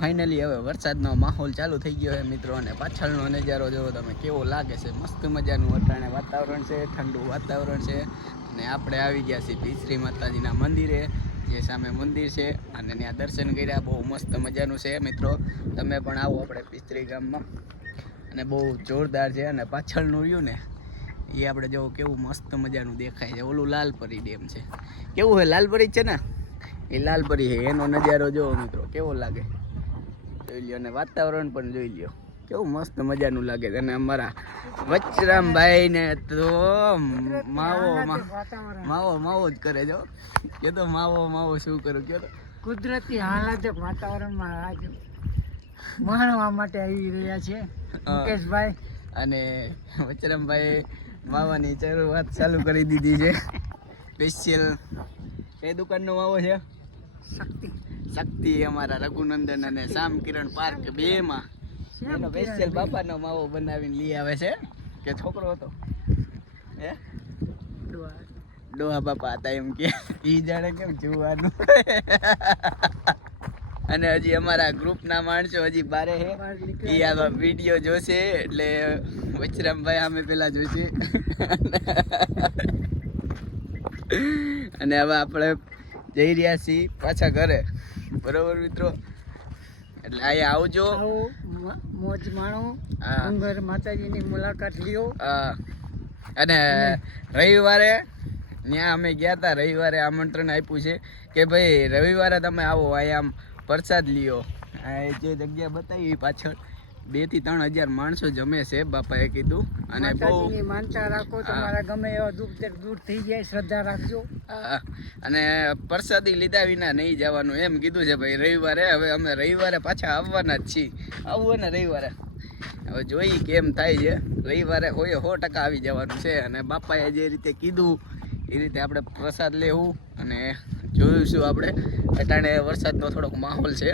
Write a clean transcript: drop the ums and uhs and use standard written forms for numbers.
Finally હવે વરસાદનો માહોલ ચાલુ થઈ ગયો છે મિત્રો, અને પાછળનો નજારો જોવો તમે કેવો લાગે છે. મસ્ત મજાનું અટાણે વાતાવરણ છે, ઠંડુ વાતાવરણ છે. અને આપણે આવી ગયા છીએ પિસરી માતાજીના મંદિરે, જે સામે મંદિર છે, અને ત્યાં દર્શન કર્યા. બહુ મસ્ત મજાનું છે મિત્રો, તમે પણ આવો આપણે પિસરી ગામમાં. અને બહુ જોરદાર છે. અને પાછળનું રહ્યું ને એ આપણે જો કેવું મસ્ત મજાનું દેખાય છે. ઓલું લાલપરી ડેમ છે, કેવું છે લાલપરી છે ને, એ લાલપરી છે. એનો નજારો જોવો મિત્રો કેવો લાગે, જોઈ લ્યો. અને વાતાવરણ પણ જોઈ લ્યો કેવું મસ્ત મજાનું લાગે છે. અને અમારા વચરામભાઈ ને તો માવો જ કરે જો. કે તો માવો શું કરું કયો તો. કુદરતી હાલાજક વાતાવરણમાં આજ માણવા માટે આવી રહ્યા છે મુકેશભાઈ. અને વચરામભાઈ માવાની શરૂઆત ચાલુ કરી દીધી છે. સ્પેશિયલ કઈ દુકાનનો માવો છે? શક્તિ અમારા રઘુનંદન અને શામ કિરણ પાર્ક બેમાં એનો સ્પેશિયલ બાપાનો માવો બનાવીને લઈ આવે છે. કે છોકરો હતો હે ડોહા બાપા હતા એમ કે ઈ જાણે કેમ જોવાનું. અને હજી અમારા ગ્રુપના માણસો હજી બારે છે, એ આ વિડીયો જોશે એટલે વચરામભાઈ અમે પેલા જોશે. અને હવે આપણે જઈ રહ્યા છીએ પાછા ઘરે, બરોબર મિત્રો. એટલે અહીંયા આવજો, મોજ માણો, ડુંગર માતાજીની મુલાકાત લ્યો. અને રવિવારે ત્યાં અમે ગયા હતા, રવિવારે આમંત્રણ આપ્યું છે કે ભાઈ રવિવારે તમે આવો, અહીંયા આમ પ્રસાદ લ્યો. જે જગ્યા બતાવી પાછળ 2 થી 3 હજાર માણસો જમે છે, બાપાએ કીધું. અને બહુ માનતા રાખો, તમારા ગમે એવા દુઃખ દૂર થઈ જાય, શ્રદ્ધા રાખજો. અને પ્રસાદી લીધા વિના નહીં જવાનું એમ કીધું છે ભાઈ રવિવારે. હવે અમે રવિવારે પાછા આવવાના જ છીએ, આવવું ને રવિવારે. હવે જોઈએ કેમ થાય છે. રવિવારે 100% આવી જવાનું છે. અને બાપાએ જે રીતે કીધું એ રીતે આપણે પ્રસાદ લેવું. અને જોઈશું આપણે અટાણે વરસાદનો થોડોક માહોલ છે.